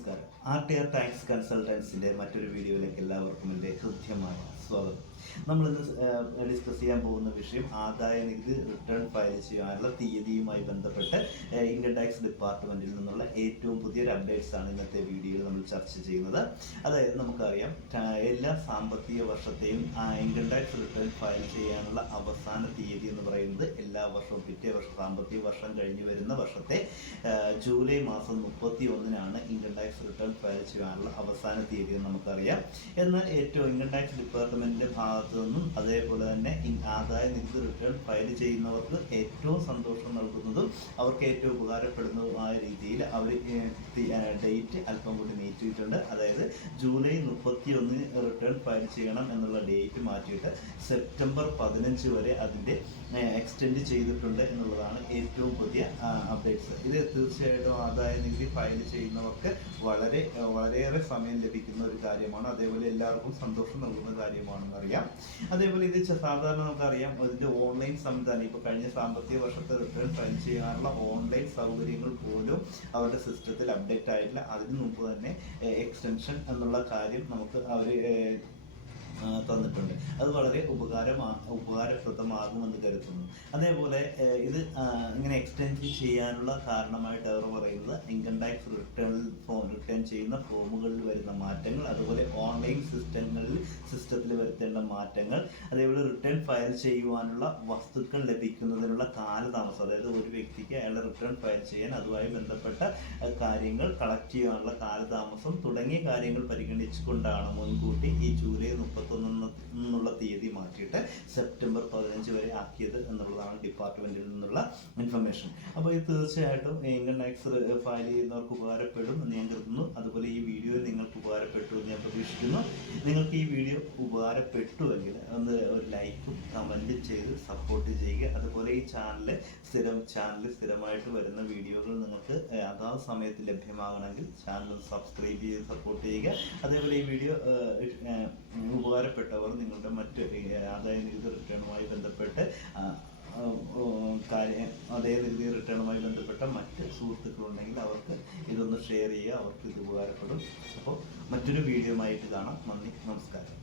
നമസ്കാരം. R T R tax കൺസൾട്ടൻസിന്റെ മറ്റൊരു വീഡിയോയിലേക്ക് എല്ലാവർക്കും എന്റെ ഹൃദ്യമായ സ്വാഗതം. നമ്മളിന്ന് ഡിസ്കസ് ചെയ്യാൻ പോകുന്ന വിഷയം ആദായ നികുതി റിട്ടേൺ ഫയൽ ചെയ്യാനുള്ള തീയതിയുമായി ബന്ധപ്പെട്ട് ഇൻകം ടാക്സ് ഡിപ്പാർട്ട്മെന്റിൽ നിന്നുള്ള ഏറ്റവും പുതിയൊരു അപ്ഡേറ്റ്സ് ആണ് ഇന്നത്തെ വീഡിയോയിൽ നമ്മൾ ചർച്ച ചെയ്യുന്നത്. അതായത് നമുക്കറിയാം എല്ലാ സാമ്പത്തിക വർഷത്തെയും ഇൻകം ടാക്സ് റിട്ടേൺ ഫയൽ ചെയ്യാനുള്ള അവസാന തീയതി എന്ന് പറയുന്നത് എല്ലാ വർഷവും പിറ്റേ വർഷം സാമ്പത്തിക വർഷം കഴിഞ്ഞ് വരുന്ന വർഷത്തെ ജൂലൈ മാസം മുപ്പത്തി ഒന്നിനാണ് ഇൻകം ടാക്സ് റിട്ടേൺ ഫയൽ ചെയ്യാനുള്ള അവസാന തീയതി എന്ന് നമുക്കറിയാം. എന്നാൽ ഏറ്റവും ഇൻകം ടാക്സ് ഡിപ്പാർട്ട്മെന്റിന്റെ ഭാഗത്തു നിന്നും അതേപോലെ തന്നെ ആദായ നികുതി റിട്ടേൺ ഫയൽ ചെയ്യുന്നവർക്ക് ഏറ്റവും സന്തോഷം നൽകുന്നതും അവർക്ക് ഏറ്റവും ഉപകാരപ്പെടുന്നതുമായ രീതിയിൽ അവർ ഡേറ്റ് അല്പം കൂടി നീട്ടിയിട്ടുണ്ട്. അതായത് ജൂലൈ മുപ്പത്തി ഒന്നിന് റിട്ടേൺ ഫയൽ ചെയ്യണം എന്നുള്ള ഡേറ്റ് മാറ്റിയിട്ട് സെപ്റ്റംബർ പതിനഞ്ച് വരെ അതിന്റെ എക്സ്റ്റെൻഡ് ചെയ്തിട്ടുണ്ട് എന്നുള്ളതാണ് ഏറ്റവും പുതിയ അപ്ഡേറ്റ്സ് ഇത് തീർച്ചയായിട്ടും ആദായ നികുതി ഫയൽ ചെയ്യുന്നവർക്ക് വളരെ വളരെയേറെ സമയം ലഭിക്കുന്ന ഒരു കാര്യമാണ്. അതേപോലെ എല്ലാവർക്കും സന്തോഷം നൽകുന്ന കാര്യമാണെന്ന് അറിയാം. അതേപോലെ ഇത് സാധാരണ നമുക്കറിയാം ഇതിന്റെ ഓൺലൈൻ സംവിധാനം. ഇപ്പോൾ കഴിഞ്ഞ സാമ്പത്തിക വർഷത്തെ റിട്ടേൺ ഫയൽ ചെയ്യാനുള്ള ഓൺലൈൻ സൗകര്യങ്ങൾ പോലും അവരുടെ സിസ്റ്റത്തിൽ അപ്ഡേറ്റ് ആയിട്ടില്ല. അതിനു മുമ്പ് തന്നെ എക്സ്റ്റൻഷൻ എന്നുള്ള കാര്യം നമുക്ക് അവർ തന്നിട്ടുണ്ട്. അത് വളരെ ഉപകാരമാ ഉപകാരപ്രദമാകുമെന്ന് കരുതുന്നു. അതേപോലെ ഇത് ഇങ്ങനെ എക്സ്റ്റെൻഡ് ചെയ്യാനുള്ള കാരണമായിട്ട് അവർ പറയുന്നത് income tax return form return ചെയ്യുന്ന ഫോമുകളിൽ വരുന്ന മാറ്റങ്ങൾ അതുപോലെ ഓൺലൈൻ സിസ്റ്റങ്ങളിൽ സിസ്റ്റത്തിൽ വരുത്തേണ്ട മാറ്റങ്ങൾ അതേപോലെ റിട്ടേൺ ഫയൽ ചെയ്യുവാനുള്ള വസ്തുക്കൾ ലഭിക്കുന്നതിനുള്ള കാലതാമസം. അതായത് ഒരു വ്യക്തിക്ക് അയാളുടെ റിട്ടേൺ ഫയൽ ചെയ്യാൻ അതുമായി ബന്ധപ്പെട്ട കാര്യങ്ങൾ കളക്ട് ചെയ്യാനുള്ള കാലതാമസം തുടങ്ങിയ കാര്യങ്ങൾ പരിഗണിച്ചുകൊണ്ടാണ് മുൻകൂട്ടി ഈ ജൂലൈ മുപ്പത്തൊന്ന് നിന്നുള്ള തീയതി മാറ്റിയിട്ട് സെപ്റ്റംബർ പതിനഞ്ച് വരെ ആക്കിയത് എന്നുള്ളതാണ് ഡിപ്പാർട്ട്മെന്റിൽ നിന്നുള്ള ഇൻഫർമേഷൻ അപ്പോൾ ഇത് തീർച്ചയായിട്ടും ഇൻകം ടാക്സ് ഫയൽ ചെയ്യുന്നവർക്ക് ഉപകാരപ്പെടും എന്ന് ഞാൻ കരുതുന്നു അതുപോലെ ഈ ഉപകാരപ്പെട്ടു എന്ന് ഞാൻ പ്രതീക്ഷിക്കുന്നു. നിങ്ങൾക്ക് ഈ വീഡിയോ ഉപകാരപ്പെട്ടുവെങ്കിൽ ഒന്ന് ഒരു ലൈക്കും കമന്റും ചെയ്ത് സപ്പോർട്ട് ചെയ്യുക. അതുപോലെ ഈ ചാനൽ സ്ഥിരം ചാനൽ സ്ഥിരമായിട്ട് വരുന്ന വീഡിയോകൾ നിങ്ങൾക്ക് അതാത് സമയത്ത് ലഭ്യമാകണമെങ്കിൽ ചാനൽ സബ്സ്ക്രൈബ് ചെയ്ത് സപ്പോർട്ട് ചെയ്യുക. അതേപോലെ ഈ വീഡിയോ ഉപകാരപ്പെട്ടവർ നിങ്ങളുടെ മറ്റ് ആദായ നികുതി റിട്ടേണുമായി ബന്ധപ്പെട്ട് കാര്യം അതേ നികുതി റിട്ടേണുമായി ബന്ധപ്പെട്ട മറ്റ് സുഹൃത്തുക്കളുണ്ടെങ്കിൽ അവർക്ക് ഇതൊന്ന് ഷെയർ ചെയ്യുക അവർക്ക് ഇത് ഉപകാരപ്പെടും. അപ്പോൾ മറ്റൊരു വീഡിയോ ആയിട്ട് കാണാം. നന്ദി നമസ്കാരം.